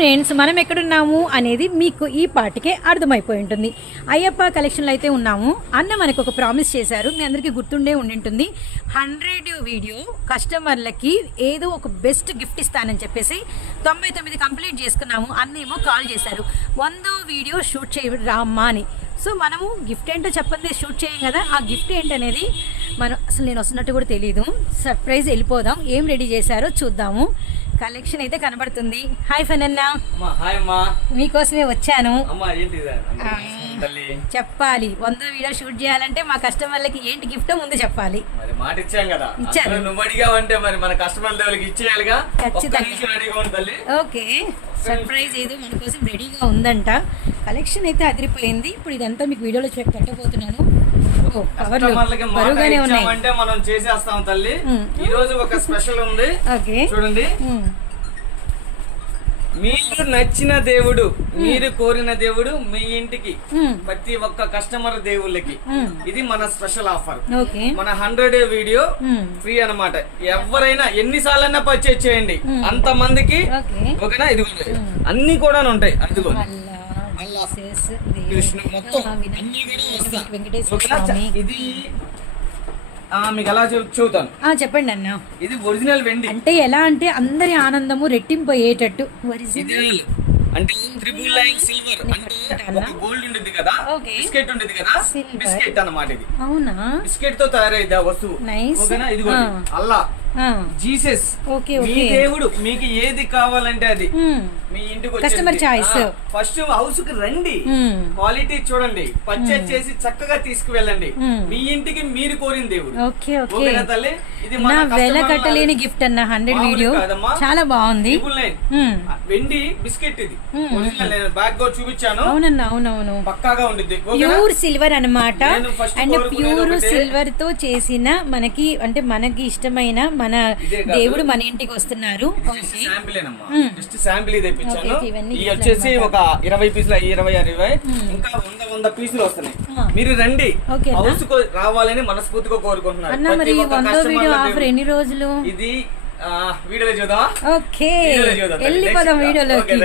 Friends మనం ఎక్కడున్నాము అనేది మీకు ఈ పాటికే అర్థమైపోయి ఉంటుంది. అయ్యప్ప కలెక్షన్లో అయితే ఉన్నాము. అన్న మనకు ఒక ప్రామిస్ చేశారు. మీ అందరికీ గుర్తుండే ఉండింటుంది. హండ్రెడ్ వీడియో కస్టమర్లకి ఏదో ఒక బెస్ట్ గిఫ్ట్ ఇస్తానని చెప్పేసి తొంభై తొమ్మిది కంప్లీట్ చేసుకున్నాము. అన్న ఏమో కాల్ చేశారు. వందో వీడియో షూట్ చేయ రామ్మా అని. సో మనము గిఫ్ట్ ఏంటో చెప్పండి షూట్ చేయం కదా. ఆ గిఫ్ట్ ఏంటనేది మనం అసలు నేను వస్తున్నట్టు కూడా తెలియదు సర్ప్రైజ్ వెళ్ళిపోదాం. ఏం రెడీ చేశారో చూద్దాము. కలెక్షన్ అయితే కనబడుతుంది. హాయ్ ఫనన్న. మీకోసమే వచ్చాను. చెప్పాలి. వంద వీడియో షూట్ చేయాలంటే మా కస్టమర్లకి ఏంటి గిఫ్ట్ ముందు చెప్పాలి. మరి మాట ఇచ్చాం కదా. నువ్వు అడిగావంటే మరి మన కస్టమర్ లెవెల్కి ఇచ్చేయాలిగా? ఖచ్చితంగా. ఓకే. సర్ప్రైజ్ ఏదో మన కోసం రెడీగా ఉందంట. కలెక్షన్ అయితే అదిరిపోయింది. ఇప్పుడు ఇదంతా మీకు వీడియోలో పెట్టబోతున్నాను. బరువుగానే ఉన్నాయి. ఇచ్చామంటే మనం చేసేస్తాం తల్లి. ఈ రోజు ఒక స్పెషల్ ఉంది. చూడండి. మీకు నచ్చిన దేవుడు మీరు కోరిన దేవుడు మీ ఇంటికి. ప్రతి ఒక్క కస్టమర్ దేవుళ్ళకి. ఇది మన స్పెషల్ ఆఫర్. మన హండ్రెడ్ వీడియో. ఫ్రీ అన్నమాట. ఎవరైనా ఎన్ని సార్లైనా పర్చేజ్ చేయండి. అంత మందికి ఓకే. ఓకేనా ఇదిగోండి. అన్ని కూడా ఉంటాయి. అదిగో దేవుడు, కృష్ణ మొత్తం అన్ని కూడా ఇది మీకు ఎలా చెబుతాను చెప్పండి అన్న. ఇది ఒరిజినల్ వెండి. అంటే ఎలా అంటే అందరి ఆనందము రెట్టింపు అయ్యేటట్టు ఒరిజినల్. ఇది అంటే త్రిబుల్ లైన్ సిల్వర్. అంటే గోల్డ్ ఉండేది కదా. బిస్కెట్ ఉండేది కదా. బిస్కెట్ అన్నమాట ఇది. అవునా? బిస్కెట్తో తయారైంది ఆ వస్తువు. ఓకేనా? ఆ. అల్లా. జీసస్ ఓకే మీ దేవుడు మీకు ఏది కావాలంటే అది. మీ ఇంటికి Customer choice. ఫస్ట్ హౌస్కి రండి. క్వాలిటీ చూడండి. పర్చేజ్ చేసి చక్కగా తీసుకువెళ్ళండి. మీ ఇంటికి మీరు కోరిన దేవుడు. Okay okay. తల్లి? ఇది నా వెల కట్టలేని గిఫ్ట్ అన్న హండ్రెడ్ వీడియో. చాలా బాగుంది. వెండి బిస్కెట్ ఇది. బ్యాక్ కూడా చూపించాను. అవునన్న అవునవును. పక్కాగా ఉండిద్ది. Pure silver first and pure. సిల్వర్తో చేసిన మనకి అంటే మనకి ఇష్టమైన మన. దేవుడు మన ఇంటికి వస్తున్నారు. జస్ట్ శాంపిల్ తెప్పించాను గిఫ్ట్లు వచ్చేసి. ఒక ఇరవై పీసులు ఇరవై ఇరవై మ్మ్. ఇంకా వంద వంద పీసులు వస్తున్నాయి. మీరు రండి? హౌస్ రావాలని మనస్ఫూర్తిగా దేవుడు. ఎన్ని రోజులు ఇది వీడియోలో చూద్దాం ఓకే వెళ్ళిపోదాం వీడియోలోకి.